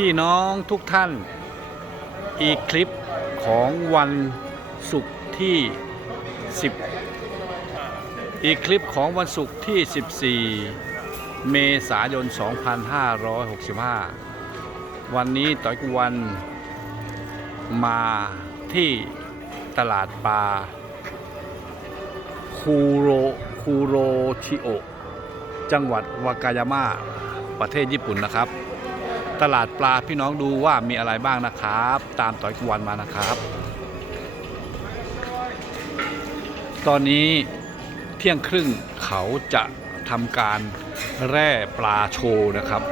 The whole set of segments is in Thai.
พี่น้องทุกท่าน อีกคลิปของวันศุกร์ที่ 10 อีกคลิปของวันศุกร์ที่ 14 เมษายน 2565 วันนี้ต่อยกวันมาที่ตลาดปลาคูโรคูโรชิโอ จังหวัดวากายาม่า ประเทศญี่ปุ่นนะครับ ตลาดปลาพี่น้องดูว่ามีอะไรบ้างนะครับ ตามต่อยกวันมานะครับ ตอนนี้เที่ยงครึ่งเขาจะทำการแร่ปลาโชว์นะครับ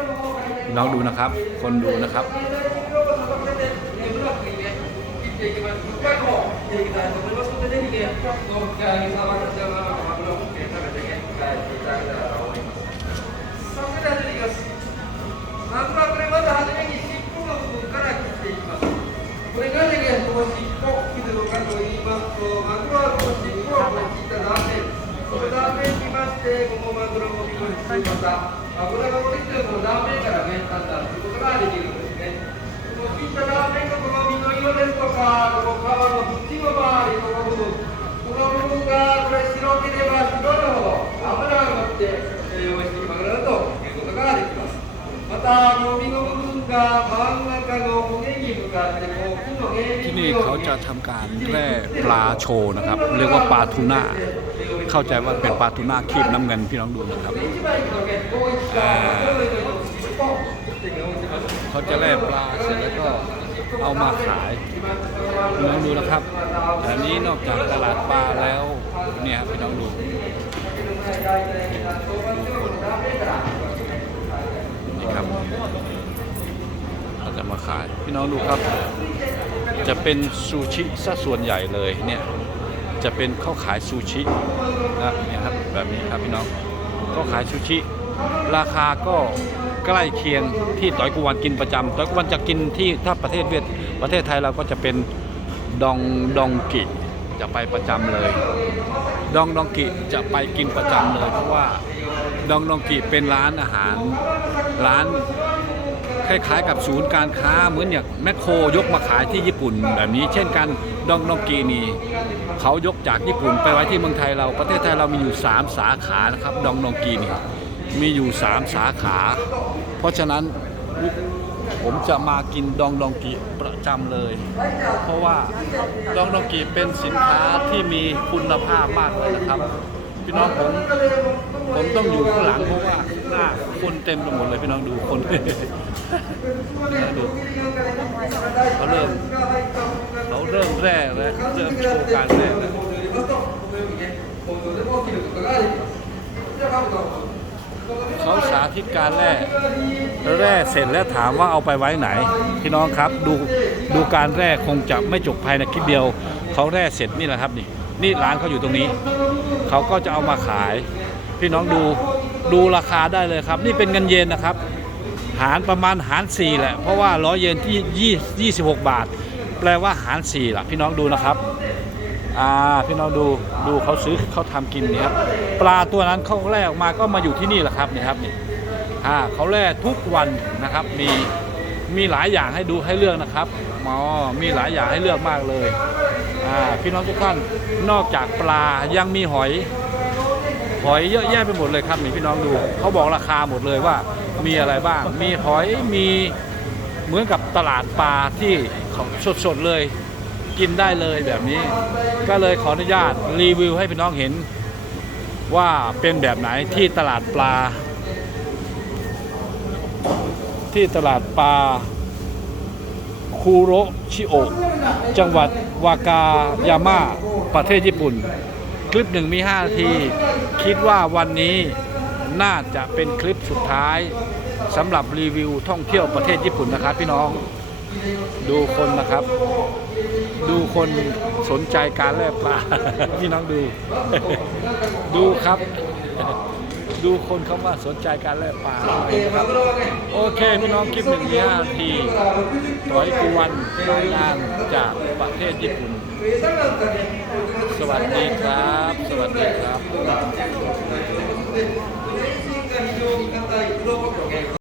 น้องดูนะครับ คนดูนะครับ ますと、マグロはこの尻尾を切った断面、この断面にまして、ここマグロを見るにまた、脂が落ちてるこの断面からね、判断する ที่นี่เขาจะทำการแร่ปลาโชนะครับ เรียกว่าปลาทูน่าเข้าใจว่าเป็นปลาทูน่าคีบน้ำเงินพี่น้องดูนะครับเขาจะแร่ปลาเสร็จแล้วก็เอามาขายพี่น้องดูนะครับอันนี้นอกจากตลาดปลาแล้วเนี่ยพี่น้องดูนี่ครับเขาจะมาขายพี่น้องดูครับ จะเป็นซูชิซะส่วนใหญ่เลยเนี่ยจะเป็นข้าวขายซูชินะเนี่ยครับแบบนี้ครับพี่น้องข้าวขายซูชิ ราคาก็ใกล้เคียงที่ต่อยกุวันกินประจำต่อยกุวันจะกินที่ถ้าประเทศเวียดประเทศไทยเราก็จะเป็นดองดองกิจะไปประจำเลย ดองดองกิจะไปกินประจำเลย เพราะว่าดองดองกิเป็นร้านอาหารร้าน คล้ายๆ กับศูนย์การค้าเหมือนอย่างแมคโครยกมาขายที่ญี่ปุ่นแบบนี้ เช่นกันดองดองกีนี่เขายกจากญี่ปุ่นไปไว้ที่เมืองไทยเราประเทศไทยเรามีอยู่ 3 สาขานะครับดองดองกีนี่มีอยู่ 3 สาขา เพราะฉะนั้นผมจะมากินดองดองกีประจำเลย เพราะว่าดองดองกีเป็นสินค้าที่มีคุณภาพมากเลยนะครับ พี่น้องผมผมต้องอยู่ข้างหลังเพราะว่าหน้าคนเต็มไปหมดเลยพี่น้องดูคนดูเขาเริ่มเขาเริ่มแร่แล้วเริ่มโชว์การแร่แล้วเขาสาธิตการแร่แร่เสร็จแล้วถามว่าเอาไปไว้ไหน พี่น้องครับดูดูการแร่คงจะไม่จบภายในคลิปเดียวเขาแร่เสร็จนี่แหละครับนี่นี่ร้านเขาอยู่ตรงนี้ เขาก็จะเอามาขาย พี่น้องดูดูราคาได้เลยครับ นี่เป็นเงินเยนนะครับ หารประมาณหาร 4 แหละ เพราะว่าร้อยเยนที่26 บาท แปลว่าหาร4ล่ะ พี่น้องดูนะครับอ่าพี่น้องดูดูเขาซื้อเขาทำกินนี่ครับปลาตัวนั้นเขาแล่ออกมาก็มาอยู่ที่นี่แหละครับนี่ครับนี่อ่าเขาแล่ทุกวันนะครับ มีมีหลายอย่างให้ดูให้เลือกนะครับอ๋อมีหลายอย่างให้เลือกมากเลย พี่น้องทุกท่านนอกจากปลายังมีหอย หอยเยอะแยะไปหมดเลยครับนี่พี่น้องดูเขาบอกราคาหมดเลยว่ามีอะไรบ้าง มีหอยมีเหมือนกับตลาดปลาที่สดๆเลยกินได้เลยแบบนี้ ก็เลยขออนุญาตรีวิวให้พี่น้องเห็นว่าเป็นแบบไหนที่ตลาดปลา ที่ตลาดปลาคูโรชิโอ จังหวัดวากายาม่าประเทศญี่ปุ่น คลิปหนึ่งมี 5 นาที คิดว่าวันนี้น่าจะเป็นคลิปสุดท้ายสำหรับรีวิวท่องเที่ยวประเทศญี่ปุ่นนะครับ พี่น้องดูคนนะครับ ดูคนสนใจการแล่ปลา พี่น้องดู ดูครับ ดูคนเขาว่าสนใจการแล่ปลาครับ โอเคพี่น้องคลิปหนึ่งมี5นาทีต่อยกุวันรายงานจากประเทศญี่ปุ่น สวัสดีครับ สวัสดีครับ